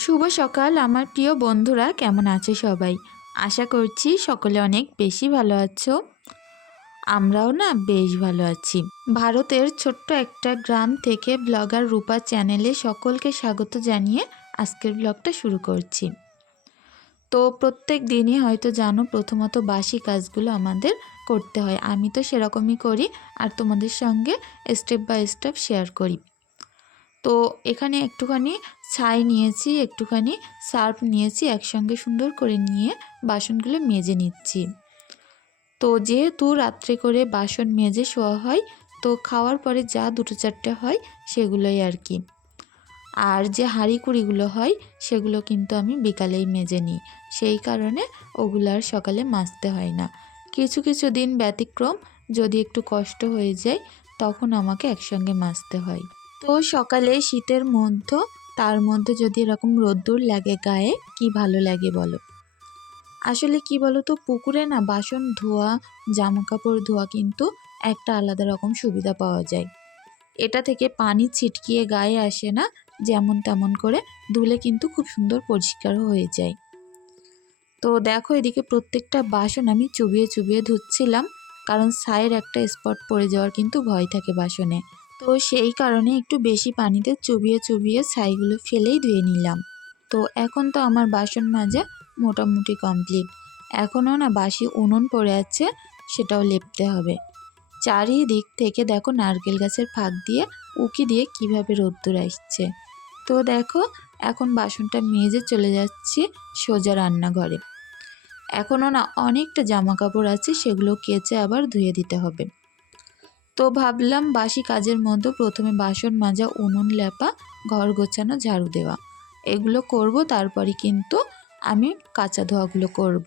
শুভ সকাল, আমার প্রিয় বন্ধুরা, কেমন আছে সবাই? আশা করছি সকলে অনেক বেশি ভালো আছো। আমরাও না বেশ ভালো আছি। ভারতের ছোট্ট একটা গ্রাম থেকে ব্লগার রূপা চ্যানেলে সকলকে স্বাগত জানিয়ে আজকের ব্লগটা শুরু করছি। তো প্রত্যেক দিনই হয়তো জানো, প্রথমত বাসি কাজগুলো আমাদের করতে হয়। আমি তো সেরকমই করি আর তোমাদের সঙ্গে স্টেপ বাই স্টেপ শেয়ার করি। তো এখানে একটুখানি ছাই নিয়েছি, একটুখানি সার্ফ নিয়েছি, একসঙ্গে সুন্দর করে নিয়ে বাসনগুলো মেজে নিচ্ছি। তো যেহেতু রাত্রে করে বাসন মেজে শোয়া হয়, তো খাওয়ার পরে যা দুটো চারটে হয় সেগুলোই আর কি। আর যে হাঁড়ি কুড়িগুলো হয় সেগুলো কিন্তু আমি বিকালেই মেজে নিই। সেই কারণে ওগুলো আর সকালে মাজতে হয় না। কিছু কিছু দিন ব্যতিক্রম, যদি একটু কষ্ট হয়ে যায়, তখন আমাকে একসঙ্গে মাজতে হয়। তো সকালে শীতের মধ্য, তার মধ্যে যদি এরকম রোদ্দুর লাগে গায়ে, কি ভালো লাগে বলো? আসলে কি বলো তো পুকুরে না বাসন ধোয়া জামা কাপড় ধোয়া কিন্তু একটা আলাদা রকম সুবিধা পাওয়া যায়। এটা থেকে পানি ছিটকিয়ে গায়ে আসে না, যেমন তেমন করে ধুলে কিন্তু খুব সুন্দর পরিষ্কার হয়ে যায়। তো দেখো এদিকে প্রত্যেকটা বাসন আমি চুবিয়ে চুবিয়ে ধুচ্ছিলাম, কারণ ছায়ের একটা স্পট পড়ে যাওয়ার কিন্তু ভয় থাকে বাসনে। তো সেই কারণে একটু বেশি পানিতে চুবিয়ে চুবিয়ে ছাইগুলো ফেলেই ধুয়ে নিলাম। তো এখন তো আমার বাসন মাজা মোটামুটি কমপ্লিট এখনও না বাসি উনুন পড়ে আছে, সেটাও লেপতে হবে। চারিদিক থেকে দেখো নারকেল গাছের ফাঁক দিয়ে, উকি দিয়ে কীভাবে রোদ্দুর আসছে। তো দেখো, এখন বাসনটা মেজে চলে যাচ্ছি সোজা রান্নাঘরে। এখনও না অনেকটা জামা কাপড় আছে, সেগুলো কেচে আবার ধুয়ে দিতে হবে। তো ভাবলাম বাসি কাজের মধ্যে প্রথমে বাসন মাজা, উনুন লেপা, ঘর গোছানো, ঝাড়ু দেওয়া। এগুলো করব, তারপরে কিন্তু আমি কাঁচা ধোয়াগুলো করব।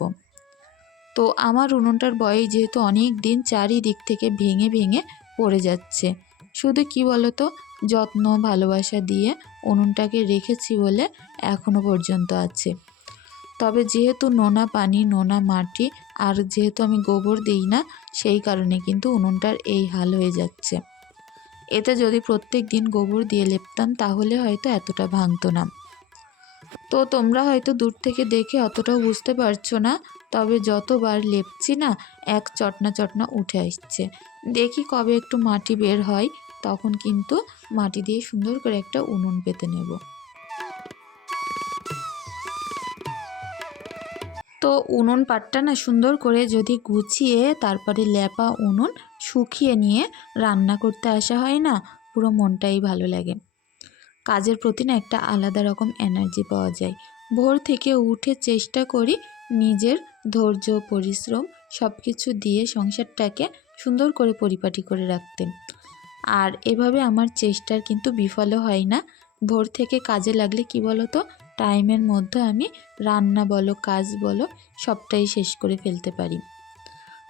তো আমার উনুনটার বয়স যেহেতু অনেক দিন, চারিদিক থেকে ভেঙে ভেঙে পড়ে যাচ্ছে। শুধু কি বলতো, যত্ন, ভালোবাসা দিয়ে উনুনটাকে রেখেছি বলে এখনও পর্যন্ত আছে। তবে যেহেতু নোনা পানি, নোনা মাটি আর যেহেতু আমি গোবর দিই না, সেই কারণে কিন্তু উনুনটার এই হাল হয়ে যাচ্ছে। এতে যদি প্রত্যেক দিন গোবর দিয়ে লেপতাম, তাহলে হয়তো এতটা ভাঙতো না। তো তোমরা হয়তো দূর থেকে দেখে অতটাও বুঝতে পারছ না, তবে যতবার লেপছি না, এক চটনা চটনা উঠে আসছে। দেখি কবে একটু মাটি বের হয়, তখন কিন্তু মাটি দিয়ে সুন্দর করে একটা উনুন পেতে নেব। তো উনুন পাটটা না সুন্দর করে যদি গুছিয়ে তারপরে ল্যাপা উনুন শুকিয়ে নিয়ে রান্না করতে আসা হয় না, পুরো মনটাই ভালো লাগে। কাজের প্রতি না একটা আলাদা রকম এনার্জি পাওয়া যায়। ভোর থেকে উঠে চেষ্টা করি নিজের ধৈর্য, পরিশ্রম সব কিছু দিয়ে সংসারটাকে সুন্দর করে পরিপাটি করে রাখতে। আর এভাবে আমার চেষ্টার কিন্তু বিফলও হয় না। ভোর থেকে কাজে লাগলে কি বলো তো টাইমের মধ্যে আমি রান্না বলো, কাজ বলো, সবটাই শেষ করে ফেলতে পারি।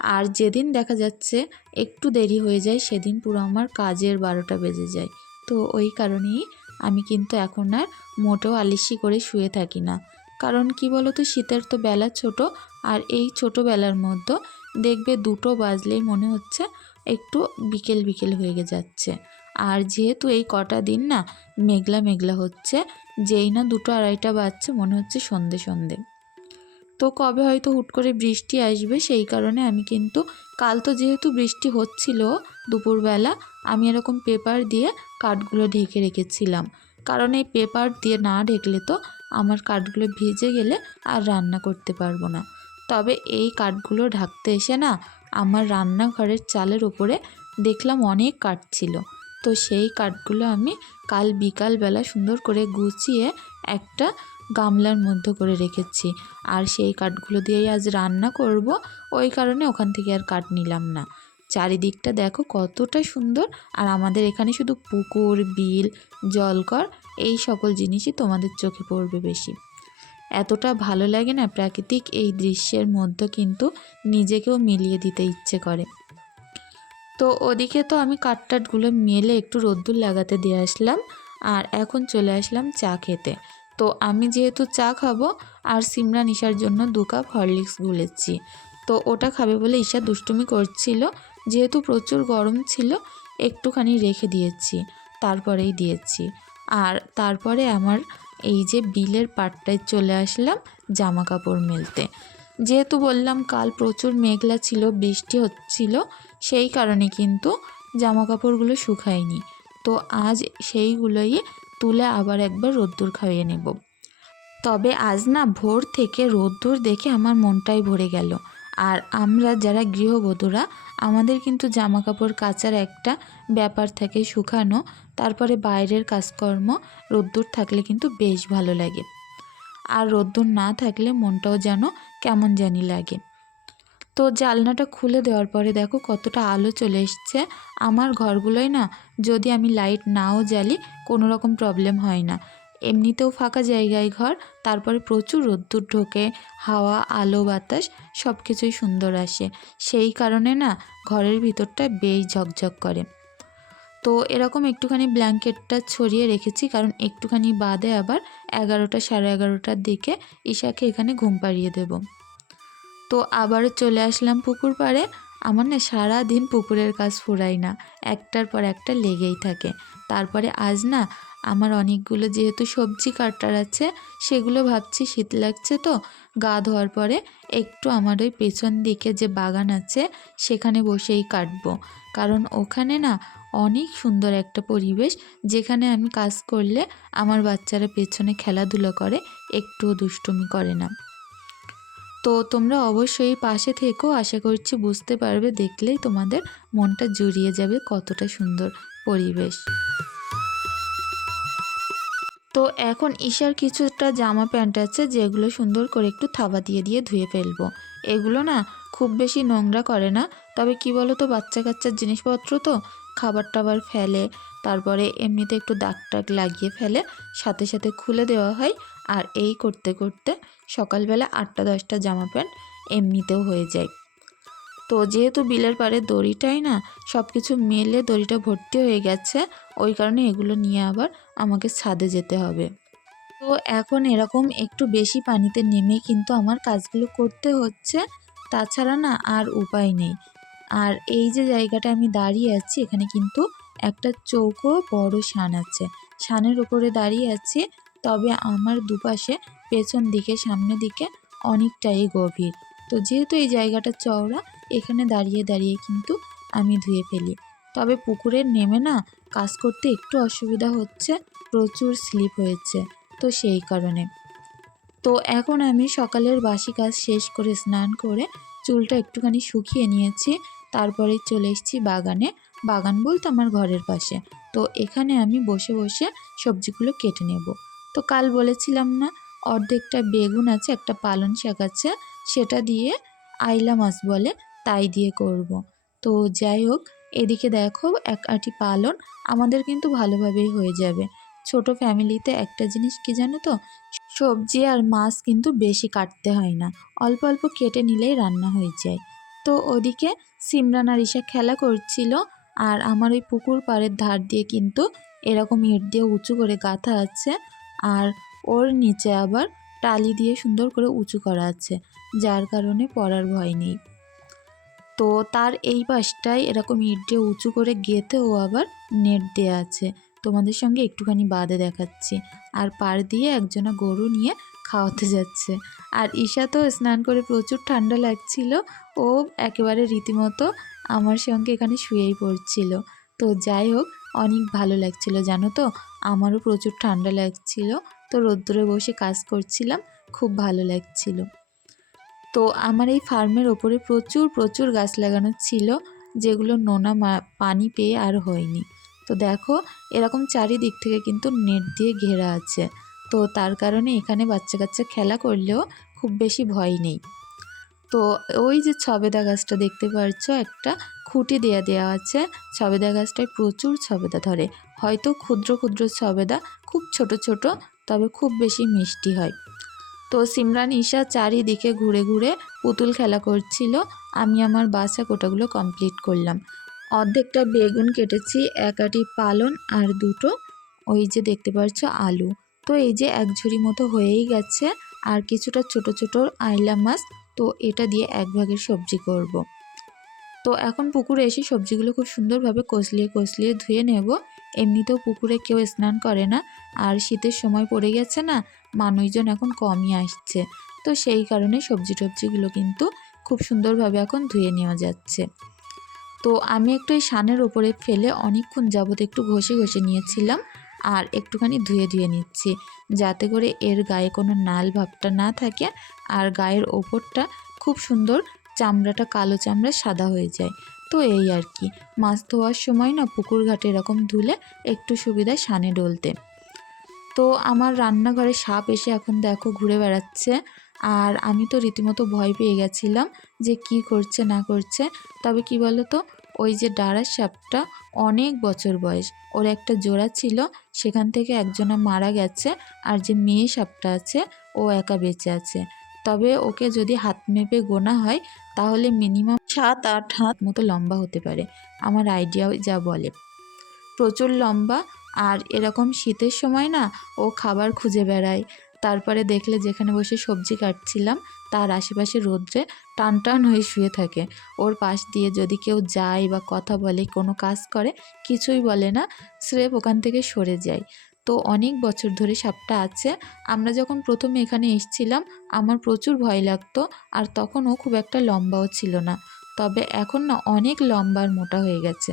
আর যেদিন দেখা যাচ্ছে একটু দেরি হয়ে যায়, সেদিন পুরো আমার কাজের বারোটা বেজে যায়। তো ওই কারণেই আমি কিন্তু এখন আর মোটেও আলিসি করে শুয়ে থাকি না। কারণ কি বলো তো শীতের তো বেলা ছোট, আর এই ছোট বেলার মধ্যে দেখবে দুটো বাজলেই মনে হচ্ছে একটু বিকেল বিকেল হয়ে যাচ্ছে। আর যেহেতু এই কটা দিন না মেঘলা মেঘলা হচ্ছে, যেই না দুটো আড়াইটা বাজছে মনে হচ্ছে সন্ধে সন্ধে। তো কবে হয়তো হুট করে বৃষ্টি আসবে সেই কারণে আমি কিন্তু, কাল তো যেহেতু বৃষ্টি হচ্ছিল দুপুরবেলা, আমি এরকম পেপার দিয়ে কাঠগুলো ঢেকে রেখেছিলাম। কারণ এই পেপার দিয়ে না ঢেকলে তো আমার কাঠগুলো ভিজে গেলে আর রান্না করতে পারব না। তবে এই কাঠগুলো ঢাকতে এসে না আমার রান্নাঘরের চালের ওপরে দেখলাম অনেক কাঠ ছিল। তো সেই কাঠগুলো আমি কাল বিকালবেলা সুন্দর করে গুছিয়ে একটা গামলার মধ্যে করে রেখেছি। আর সেই কাঠগুলো দিয়েই আজ রান্না করব, ওই কারণে ওখান থেকে আর কাঠ নিলাম না। চারিদিকটা দেখো কতটা সুন্দর, আর আমাদের এখানে শুধু পুকুর, বিল, জলকর এই সকল জিনিসই তোমাদের চোখে পড়বে বেশি। এতটা ভালো লাগে না প্রাকৃতিক এই দৃশ্যের মধ্যে কিন্তু নিজেকেও মিলিয়ে দিতে ইচ্ছে করে। তো ওদিকে তো আমি কাঠটাটগুলো মেলে একটু রোদ্দুর লাগাতে দিয়ে আসলাম আর এখন চলে আসলাম চা খেতে। তো আমি যেহেতু চা খাব আর সিমরান ঈশার জন্য দু কাপ হরলিক্স গুলেছি। তো ওটা খাবে বলে ঈশা দুষ্টুমি করছিল, যেহেতু প্রচুর গরম ছিল একটুখানি রেখে দিয়েছি, তারপরেই দিয়েছি। আর তারপরে আমার এই যে বিলের পাটটায় চলে আসলাম জামা কাপড় মেলতে। যেহেতু বললাম কাল প্রচুর মেঘলা ছিল, বৃষ্টি হচ্ছিল সেই কারণে কিন্তু জামা কাপড়গুলো শুকায়নি। তো আজ সেইগুলোই তুলে আবার একবার রোদ্দুর খাইয়ে নেব। তবে আজ না ভোর থেকে রোদ্দুর দেখে আমার মনটাই ভরে গেল। আর আমরা যারা গৃহবধূরা, আমাদের কিন্তু জামা কাপড় কাচার একটা ব্যাপার থাকে শুকানো, তারপরে বাইরের কাজকর্ম, রোদ্দুর থাকলে কিন্তু বেশ ভালো লাগে। আর রোদ্দুর না থাকলে মনটাও যেন কেমন জানি লাগে। তো জালনাটা খুলে দেওয়ার পরে দেখো কতটা আলো চলে এসছে। আমার ঘরগুলোয় না যদি আমি লাইট নাও জ্বালি কোনো রকম প্রবলেম হয় না। এমনিতেও ফাঁকা জায়গায় ঘর, তারপরে প্রচুর রোদ্দুর ঢোকে, হাওয়া, আলো, বাতাস সব কিছুই সুন্দর আসে। সেই কারণে না ঘরের ভিতরটা বেশ ঝকঝক করে। তো এরকম একটুখানি ব্ল্যাঙ্কেটটা ছড়িয়ে রেখেছি, কারণ একটুখানি বাদে আবার এগারোটা সাড়ে এগারোটার দিকে ঈশাকে এখানে ঘুম পাড়িয়ে দেব। তো আবারও চলে আসলাম পুকুর পাড়ে। আমার না সারাদিন পুকুরের কাজ ফুরাই না, একটার পর একটা লেগেই থাকে। তারপরে আজ না আমার অনেকগুলো যেহেতু সবজি কাটার আছে, সেগুলো ভাবছি শীত লাগছে তো, গা ধোয়ার পরে একটু আমার ওই পেছন দিকে যে বাগান আছে, সেখানে বসেই কাটবো। কারণ ওখানে না অনেক সুন্দর একটা পরিবেশ, যেখানে আমি কাজ করলে আমার বাচ্চারা পেছনে খেলাধুলো করে, একটুও দুষ্টুমি করে না। তো তোমরা অবশ্যই পাশে থেকেও আশা করছি বুঝতে পারবে, দেখলেই তোমাদের মনটা জুড়িয়ে যাবে কতটা সুন্দর পরিবেশ। তো এখন ঈশার কিছুটা জামা প্যান্ট আছে, যেগুলো সুন্দর করে একটু থাবা দিয়ে দিয়ে ধুয়ে ফেলব। এগুলো না খুব বেশি নোংরা করে না, তবে কি বলো তো বাচ্চা কাচ্চার জিনিসপত্র তো খাবার টাবার ফেলে, তারপরে এমনিতে একটু দাগ টাগ লাগিয়ে ফেলে, সাথে সাথে খুলে দেওয়া হয় আর এই করতে করতে সকালবেলা আটটা দশটা জামা প্যান্ট এমনিতেও হয়ে যায়। তো যেহেতু বিলের পাড়ে দড়িটাই না সব কিছু মেলে দড়িটা ভর্তি হয়ে গেছে, ওই কারণে এগুলো নিয়ে আবার আমাকে ছাদে যেতে হবে। তো এখন এরকম একটু বেশি পানিতে নেমে কিন্তু আমার কাজগুলো করতে হচ্ছে, তাছাড়া না আর উপায় নেই। আর এই যে জায়গাটা আমি দাঁড়িয়ে আছি, এখানে কিন্তু একটা চৌকো বড় শান আছে। শানের উপরে দাঁড়িয়ে আছি তবে আমার দুপাশে পেছন দিকে সামনের দিকে অনেকটাই গভীর। তো যেহেতু এই জায়গাটা চওড়া, এখানে দাঁড়িয়ে দাঁড়িয়ে কিন্তু আমি ধুয়ে ফেলি। তবে পুকুরে নেমে না কাজ করতে একটু অসুবিধা হচ্ছে, প্রচুর স্লিপ হয়েছে, তো সেই কারণে। তো এখন আমি সকালের বাসি কাজ শেষ করে স্নান করে চুলটা একটুখানি শুকিয়ে নিয়েছি, তারপরে চলে এসেছি বাগানে। বাগান বলতে আমার ঘরের পাশে। তো এখানে আমি বসে বসে সবজিগুলো কেটে নেব। তো কাল বলেছিলাম না, অর্ধেকটা বেগুন আছে, একটা পালন শাক আছে, সেটা দিয়ে আইলা মাছ বলে, তাই দিয়ে করব। তো যাই হোক, এদিকে দেখো এক আটি পালন আমাদের কিন্তু ভালোভাবেই হয়ে যাবে ছোট ফ্যামিলিতে একটা জিনিস কি জানো তো, সবজি আর মাছ কিন্তু বেশি কাটতে হয় না, অল্প অল্প কেটে নিলেই রান্না হয়ে যায় তো ওদিকে সিমরান আর ঈশা খেলা করছিল আর আমার ওই পুকুর পাড়ের ধার দিয়ে কিন্তু এরকম ইট দিয়ে উঁচু করে গাঁথা আছে আর ওর নিচে আবার টালি দিয়ে সুন্দর করে উঁচু করা আছে, যার কারণে পড়ার ভয় নেই। তো তার এই পাশটায় এরকম ইট দিয়ে উঁচু করে গেঁথেও আবার নেট দেওয়া আছে। তোমাদের সঙ্গে একটুখানি বাদে দেখাচ্ছি। আর পার দিয়ে একজনা গরু নিয়ে খাওয়াতে যাচ্ছে। আর ঈশা তো স্নান করে প্রচুর ঠান্ডা লাগছিল। ও একেবারে রীতিমতো আমার সঙ্গে এখানে শুয়েই পড়ছিল। তো যাই হোক, অনেক ভালো লাগছিল, জানো তো? আমারও প্রচুর ঠান্ডা লাগছিল, তো রোদ্দুরে বসে কাজ করছিলাম, খুব ভালো লাগছিল। তো আমার এই ফার্মের ওপরে প্রচুর প্রচুর গাছ লাগানো ছিল, যেগুলো নোনা পানি পেয়ে আর হয়নি। তো দেখো, এরকম চারিদিক থেকে কিন্তু নেট দিয়ে ঘেরা আছে। তো তার কারণে এখানে বাচ্চা কাচ্চা খেলা করলেও খুব বেশি ভয় নেই। তো ওই যে ছবেদা গাছটা দেখতে পাচ্ছ একটা খুঁটি দেয়া দেওয়া আছে। সবেদা গাছটায় প্রচুর সবেদা ধরে। হয়তো ক্ষুদ্র ক্ষুদ্র সবেদা খুব ছোট ছোট, তবে খুব বেশি মিষ্টি হয়। তো সিমরান, ঈশা চারিদিকে ঘুরে ঘুরে পুতুল খেলা করছিল। আমি আমার বাসা কোটাগুলো কমপ্লিট করলাম। অর্ধেকটা বেগুন কেটেছি, এক আটি পালন আর দুটো, ওই যে দেখতে পাচ্ছ, আলু। তো এই যে এক ঝুড়ি মতো হয়েই গেছে। আর কিছুটা ছোট ছোট আইলা মাছ, তো এটা দিয়ে এক ভাগের সবজি করব। তো এখন পুকুরে এসে সবজিগুলো খুব সুন্দরভাবে কষলিয়ে কষলিয়ে ধুয়ে নেব। এমনিতেও পুকুরে কেউ স্নান করে না, আর শীতের সময় পড়ে গেছে না, মানুষজন এখন কমই আসছে। তো সেই কারণে সবজি টবজিগুলো কিন্তু খুব সুন্দরভাবে এখন ধুয়ে নেওয়া যাচ্ছে। তো আমি একটু এই সানের ওপরে ফেলে অনেকক্ষণ যাবত একটু ঘষে ঘষে নিয়েছিলাম, আর একটুখানি ধুয়ে ধুয়ে নিচ্ছি। যাতে করে এর গায়ে কোনো নাল ভাবটা না থাকে, আর গায়ের ওপরটা খুব সুন্দর চামড়াটা কালো চামড়া সাদা হয়ে যায়। তো এই আর কি। মাছ ধোয়ার সময় না পুকুর ঘাটে এরকম ধুলে একটু সুবিধা সানে ডলতে। তো আমার রান্নাঘরে সাপ এসে এখন দেখো ঘুরে বেড়াচ্ছে। আর আমি তো রীতিমতো ভয় পেয়ে গেছিলাম যে কি করছে, না করছে। তবে কি বলো তো ওই যে ডাড়ার সাপটা অনেক বছর বয়স। ওর একটা জোড়া ছিল, সেখান থেকে একজনা মারা গেছে। আর যে মেয়ে সাপটা আছে, ও একা বেঁচে আছে। তবে ওকে যদি হাত মেপে গোনা হয়, তাহলে মিনিমাম সাত আট হাত মতো লম্বা হতে পারে। আমার আইডিয়া যা বলে। প্রচুর লম্বা, আর এরকম শীতের সময় না, ও খাবার খুঁজে বেড়ায়। তারপরে দেখলে যেখানে বসে সবজি কাটছিলাম, তার আশেপাশে রোদ্রে টান টান হয়ে শুয়ে থাকে। ওর পাশ দিয়ে যদি কেউ যায় বা কথা বলে, কোনো কাজ করে, কিছুই বলে না, স্রেফ ওখান থেকে সরে যায়। তো অনেক বছর ধরে সাপটা আছে। আমরা যখন প্রথমে এখানে এসছিলাম, আমার প্রচুর ভয় লাগতো আর তখন ও খুব একটা লম্বাও ছিল না। তবে এখন না অনেক লম্বা আর মোটা হয়ে গেছে।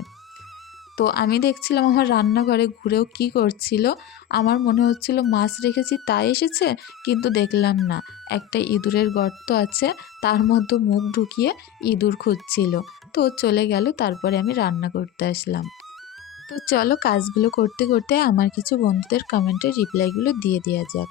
তো আমি দেখছিলাম আমার রান্নাঘরে ঘুরেও কি করছিল। আমার মনে হচ্ছিল মাছ রেখেছি, তাই এসেছে, কিন্তু দেখলাম না। একটা ইঁদুরের গর্ত আছে, তার মধ্যে মুখ ঢুকিয়ে ইঁদুর খুঁজছিল। তো চলে গেল, তারপরে আমি রান্না করতে আসলাম। তো চলো কাজগুলো করতে করতে আমার কিছু বন্ধুদের কমেন্টের রিপ্লাইগুলো দিয়ে দেওয়া যাক।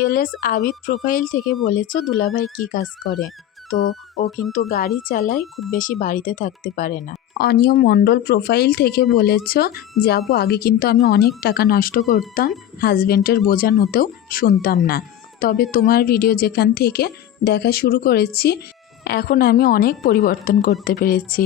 এলএস আবিদ প্রোফাইল থেকে বলেছ, দুলাভাই কি কাজ করে? তো ও কিন্তু গাড়ি চালায়, খুব বেশি বাড়িতে থাকতে পারে না। অনিয় মণ্ডল প্রোফাইল থেকে বলেছ, যাব, আগে কিন্তু আমি অনেক টাকা নষ্ট করতাম হাজব্যান্ডের বোঝানোতেও শুনতাম না। তবে তোমার ভিডিও যেখান থেকে দেখা শুরু করেছি, এখন আমি অনেক পরিবর্তন করতে পেরেছি।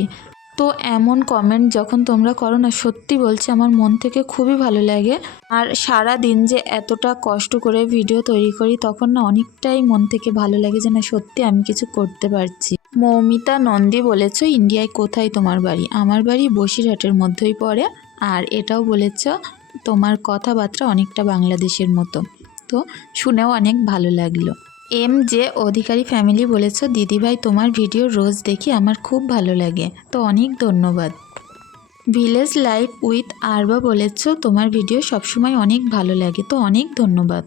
তো এমন কমেন্ট যখন তোমরা করো না, সত্যি বলছি আমার মন থেকে খুবই ভালো লাগে। আর সারা দিন যে এতটা কষ্ট করে ভিডিও তৈরি করি, তখন না অনেকটাই মন থেকে ভালো লাগে যে না, সত্যি আমি কিছু করতে পারছি। মৌমিতা নন্দী বলেছ, ইন্ডিয়ায় কোথায় তোমার বাড়ি? আমার বাড়ি বসিরহাটের মধ্যেই পড়ে। আর এটাও বলেছ, তোমার কথাবার্তা অনেকটা বাংলাদেশের মতো। তো শুনেও অনেক ভালো লাগল। এম যে অধিকারী ফ্যামিলি বলেছ, দিদিভাই, তোমার ভিডিও রোজ দেখি, আমার খুব ভালো লাগে। তো অনেক ধন্যবাদ। ভিলেজ লাইফ উইথ আরবা বলেছ, তোমার ভিডিও সবসময় অনেক ভালো লাগে, তো অনেক ধন্যবাদ।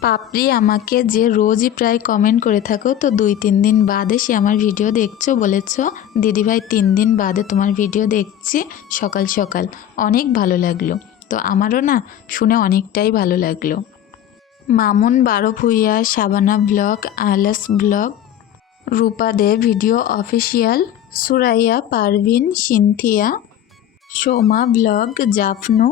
পাপড়ি, আমাকে যে রোজই প্রায় কমেন্ট করে থাকো, তো দুই, তিন দিন বাদে সে আমার ভিডিও দেখছ? বলেছ, দিদিভাই, তিন দিন বাদে তোমার ভিডিও দেখছি, সকাল সকাল। অনেক ভালো লাগল। তো আমারও না, শুনে অনেকটাই ভালো লাগল। মামুন বারো Bhuiya Sabana blog, আলাস blog, Rupa De video official Suraiya Parvin, Cynthia, Soma blog, জাফনু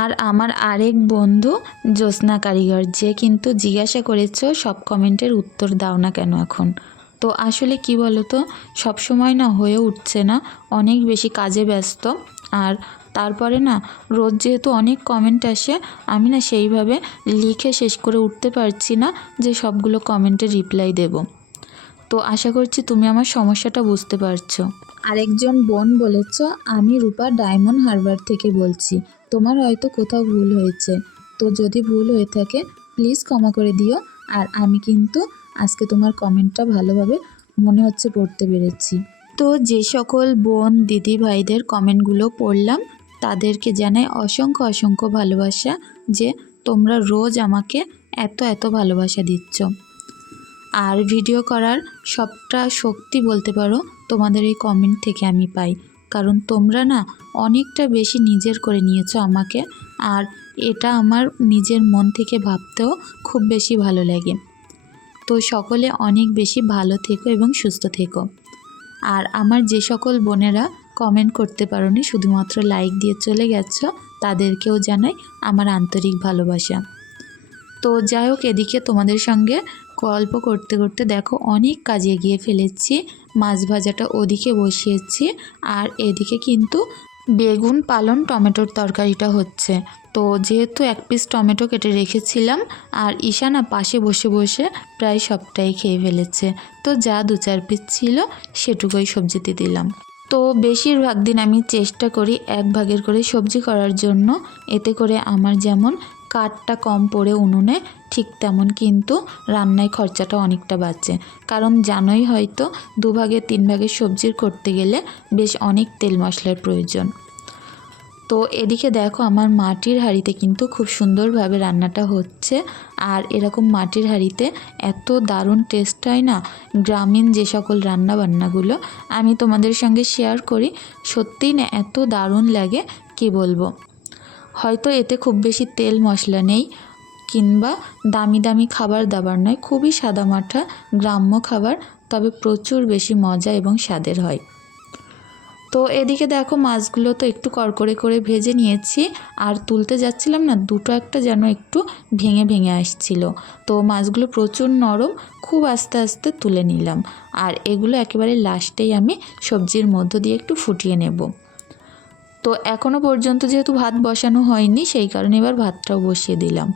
আর আমার আরেক বন্ধু, জ্যোৎস্না কারিগর। যে কিন্তু জিজ্ঞাসা করেছ, সব কমেন্টের উত্তর দাও না কেন এখন? তো আসলে কি বলো তো সবসময় না হয়ে উঠছে না, অনেক বেশি কাজে ব্যস্ত আর তারপরে না, রোজ যেহেতু অনেক কমেন্ট আসে, আমি না সেইভাবে লিখে শেষ করে উঠতে পারছি না যে সবগুলো কমেন্টের রিপ্লাই দেব। তো আশা করছি তুমি আমার সমস্যাটা বুঝতে পারছ। আরেকজন বোন বলেছ, আমি রূপা ডায়মন্ড হারবার থেকে বলছি। তোমার হয়তো কোথাও ভুল হয়েছে। তো যদি ভুল হয়ে থাকে প্লিজ ক্ষমা করে দিও। আর আমি কিন্তু আজকে তোমার কমেন্টটা ভালোভাবে মনে হচ্ছে পড়তে পেরেছি। তো যে সকল বোন, দিদি, ভাইদের কমেন্টগুলো পড়লাম তাদেরকে জানাই অসংখ্য অসংখ্য ভালোবাসা যে তোমরা রোজ আমাকে এত এত ভালোবাসা দিচ্ছ। আর ভিডিও করার সবটা শক্তি বলতে পারো, তোমাদের এই কমেন্ট থেকে আমি পাই। কারণ তোমরা না অনেকটা বেশি নিজের করে নিয়েছো আমাকে, আর এটা আমার নিজের মন থেকে ভাবতেও খুব বেশি ভালো লাগে। তো সকলে অনেক বেশি ভালো থেকো এবং সুস্থ থেকো। আর আমার যে সকল বোনেরা কমেন্ট করতে পারোনি, শুধুমাত্র লাইক দিয়ে চলে গেছো, তাদেরকেও জানাই আমার আন্তরিক ভালোবাসা। তো যাই হোক এদিকে তোমাদের সঙ্গে গল্প করতে করতে দেখো অনেক কাজে এগিয়ে ফেলেছি, মাছ ভাজাটা ওদিকে বসিয়েছি, আর এদিকে কিন্তু বেগুন পালন টমেটোর তরকারিটা হচ্ছে। তো যেহেতু এক পিস টমেটো কেটে রেখেছিলাম, আর ঈশানা পাশে বসে বসে প্রায় সবটাই খেয়ে ফেলেছে, তো যা দু চার পিস ছিল সেটুকুই সবজিতে দিলাম। তো বেশিরভাগ দিন আমি চেষ্টা করি এক ভাগের করে সবজি করার জন্য। এতে করে আমার যেমন কাঠটা কম পড়ে উনুনে, ঠিক তেমন কিন্তু রান্নায় খরচাটা অনেকটা বাড়ছে। কারণ জানোই হয়তো দুভাগে তিন ভাগের সবজির করতে গেলে বেশ অনেক তেল মশলার প্রয়োজন। তো এদিকে দেখো আমার মাটির হাঁড়িতে কিন্তু খুব সুন্দরভাবে রান্নাটা হচ্ছে। আর এরকম মাটির হাঁড়িতে এত দারুণ টেস্ট হয় না? গ্রামীণ যে সকল রান্না বান্নাগুলো আমি তোমাদের সঙ্গে শেয়ার করি, সত্যিই না এত দারুণ লাগে, কি বলব? হয়তো এতে খুব বেশি তেল মশলা নেই, কিংবা দামি দামি খাবার দাবার নয়, খুবই সাদামাঠা, গ্রাম্য খাবার, তবে প্রচুর বেশি মজা এবং স্বাদের হয়। তো এদিকে দেখো মাছগুলো তো একটু কড়কড়ে করে ভেজে নিয়েছি আর তুলতে যাচ্ছিলাম না, দুটো একটা যেন একটু ভেঙে ভেঙে আসছিল। তো মাছগুলো প্রচুর নরম, খুব আস্তে আস্তে তুলে নিলাম। আর এগুলো একেবারে লাস্টেই আমি সবজির মধ্য দিয়ে একটু ফুটিয়ে নেব। তো এখনও পর্যন্ত যেহেতু ভাত বসানো হয়নি, সেই কারণে এবার ভাতটাও বসিয়ে দিলাম।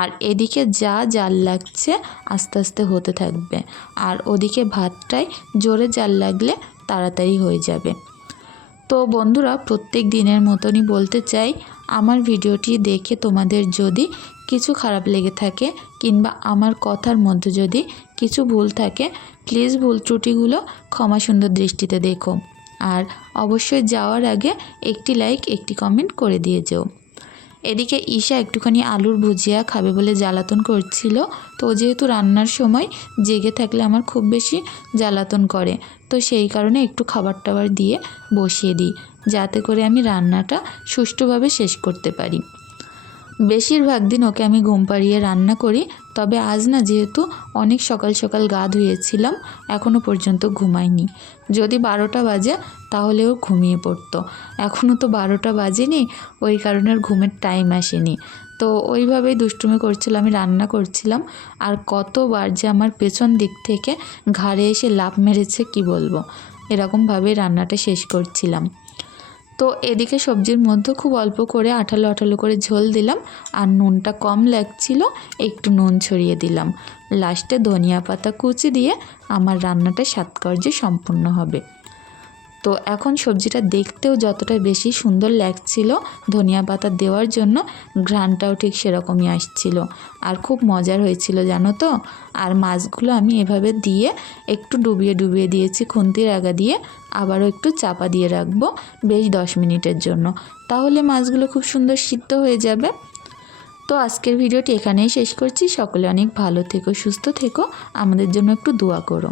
আর এদিকে যা জাল লাগছে আস্তে আস্তে হতে থাকবে। আর ওদিকে ভাতটাই জোরে জাল লাগলে তাড়াতাড়ি হয়ে যাবে। তো বন্ধুরা, প্রত্যেক দিনের মতনই বলতে চাই, আমার ভিডিওটি দেখে তোমাদের যদি কিছু খারাপ লেগে থাকে কিংবা আমার কথার মধ্যে যদি কিছু ভুল থাকে প্লিজ ভুল ত্রুটিগুলো ক্ষমা সুন্দর দৃষ্টিতে দেখো। আর অবশ্যই যাওয়ার আগে একটি লাইক একটি কমেন্ট করে দিয়ে যেও। এদিকে ঈশা একটুখানি আলুর ভুজিয়া খাবে বলে জ্বালাতন করছিল, তো যেহেতু রান্নার সময় জেগে থাকলে আমার খুব বেশি জ্বালাতন করে তো সেই কারণে একটু খাবার টাবার দিয়ে বসিয়ে দিই, যাতে করে আমি রান্নাটা সুষ্ঠুভাবে শেষ করতে পারি। বেশিরভাগ দিন ওকে আমি ঘুম পাড়িয়ে রান্না করি, তবে আজ না যেহেতু অনেক সকাল সকাল গা ধুয়েছিলাম এখনও পর্যন্ত ঘুমায়নি যদি বারোটা বাজে তাহলেও ঘুমিয়ে পড়তো। এখনও তো বারোটা বাজেনি, ওই কারণে ঘুমের টাইম আসেনি। তো ওইভাবেই দুষ্টুমি করছিল, আমি রান্না করছিলাম। আর কতবার যে আমার পেছন দিক থেকে ঘাড়ে এসে লাভ মেরেছে, কি বলব? এরকমভাবে রান্নাটা শেষ করছিলাম। তো এদিকে সবজির মধ্যে খুব অল্প করে আঠালো আঠালো করে ঝোল দিলাম, আর নুনটা কম লাগছিল, একটু নুন ছড়িয়ে দিলাম। লাস্টে ধনিয়া পাতা কুচি দিয়ে আমার রান্নাটা সাতকার্যে সম্পূর্ণ হবে। তো এখন সবজিটা দেখতেও যতটা বেশি সুন্দর লাগছিল, ধনিয়া পাতা দেওয়ার জন্য ঘ্রাণটাও ঠিক সেরকমই আসছিল। আর খুব মজার হয়েছিল, জানো তো? আর মাছগুলো আমি এভাবে দিয়ে একটু ডুবিয়ে ডুবিয়ে দিয়েছি খুন্তির আগা দিয়ে, আবারও একটু চাপা দিয়ে রাখব বেশ দশ মিনিটের জন্য। তাহলে মাছগুলো খুব সুন্দর সিদ্ধ হয়ে যাবে। তো আজকের ভিডিওটি এখানেই শেষ করছি। সকলে অনেক ভালো থেকো, সুস্থ থেকো। আমাদের জন্য একটু দোয়া করো।